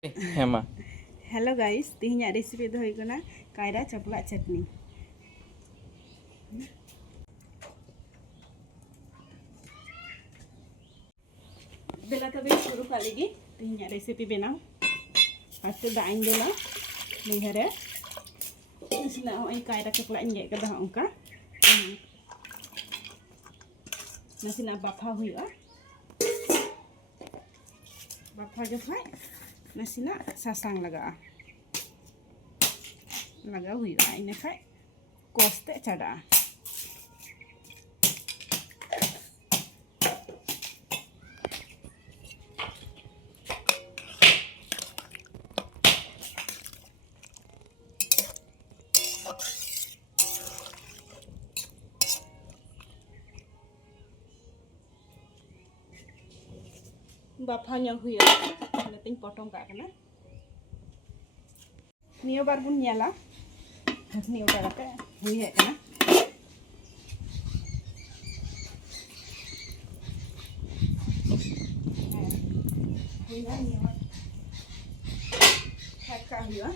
Hema. Hello guys, tihnya recipe do hoigona kaira chapla chutney. Bela tabe shuru kalegi tihnya recipe benau. First daing dela lihare. Isna oi kaira chapla inge kada onka. Nasina bapha huiwa. Bapha jofai nasina sasang laga huiwa ine khai koste chada. Bapanya huiwa nating potong ka kana niyo bar bun nyala niyo darake huiwa kana huiwa niyo kacha huiwa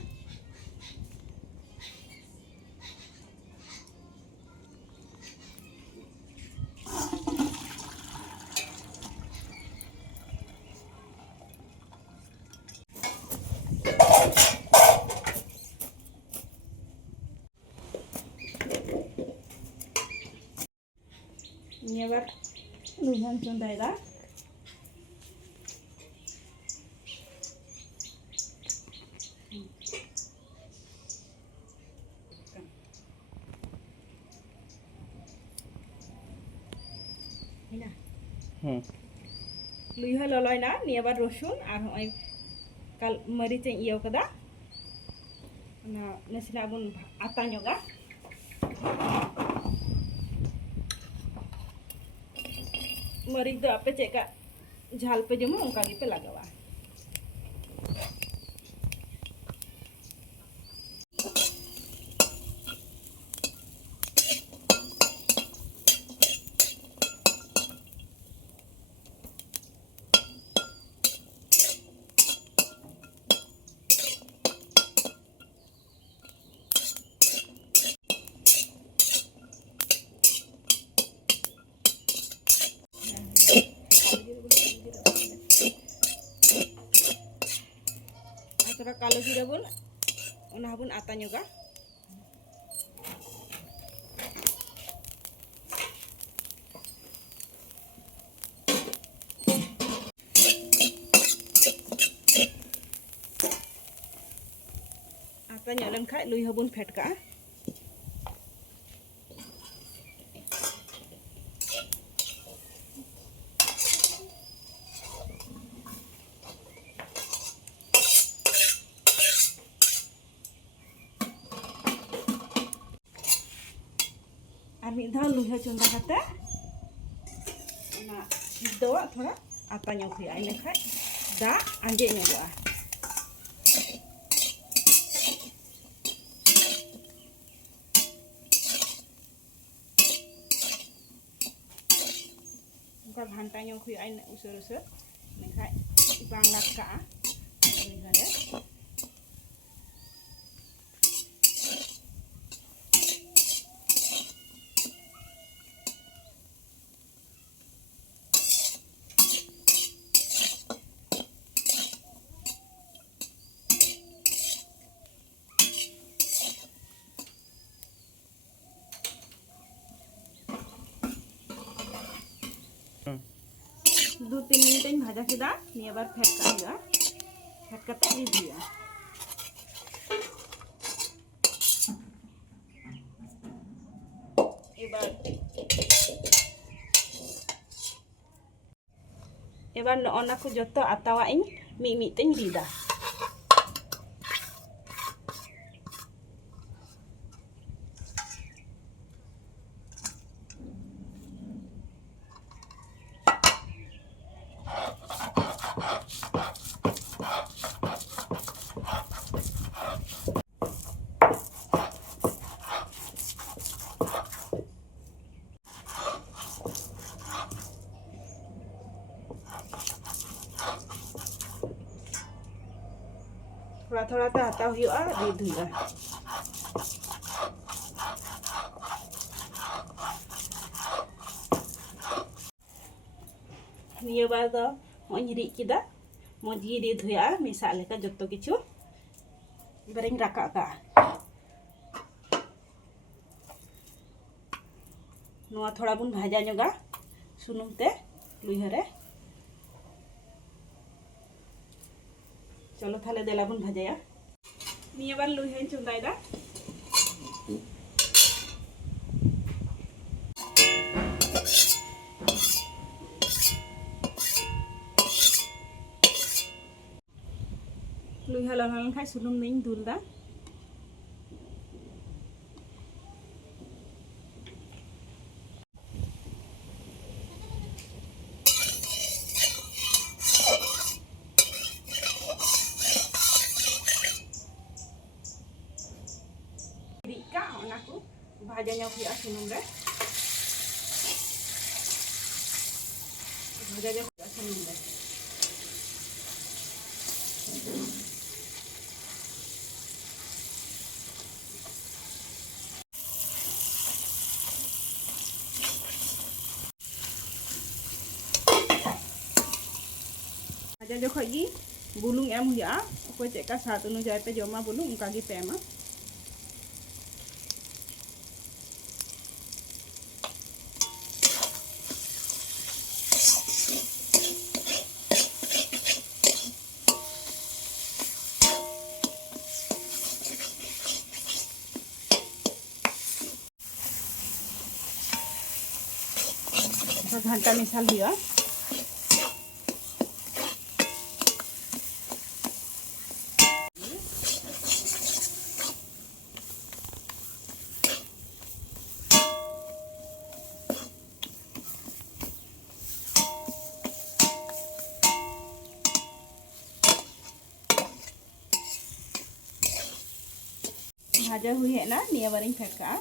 ini bar luhan condai da ina luiha loloi na ni bar rosun ar hoi kal maric yang iyo kada na nasina bun ata nyoga maric do ape ceka jhal pe jemo onka gi pe lagawa kalau sudah bun ona bun ata nyoga ata nyolen khai lui habun phetka mid dhau luha chonda kate ona sidoa thoda ata nyok huya ine khai da anje nyoga onka ghanta nyok huya ine usur ine khai bang lakka luhare दो तीन minute भाजा किदा निया बार fate का हुआ fate कते दी दिया एबार नोना को जतो आतावा इन मी तेन रिदा थोड़ा थोड़ा ते हाताव हुआ रीद हुआ निया बार दो मोई रीद किदा मोजी रीद हुआ मिसा लेका जत्तो किछु बरिंग रका का नोआ थोड़ा बुन भाजा जोगा सुनुम ते लुइहरे चलो थाले देला बुन भाजाया निया बार लुइहन चुंदाइदा लुइहा लनन खाय सुनुम नीं दुलदा भाजा ᱧᱚᱜ ᱦᱩᱭᱩᱜᱼᱟ ᱥᱩᱱᱩᱢ ᱨᱮ भाजा ᱧᱚᱜ ᱦᱩᱭᱩᱜᱼᱟ ᱥᱩᱱᱩᱢ ᱨᱮ भाजा जखoj gi bulung em huya okoy cheka saat अनुযায়ী pe joma bulung onka gi pe ema घंटा मिसाल हुआ भाजा हुई है ना निया बारिंग फेंका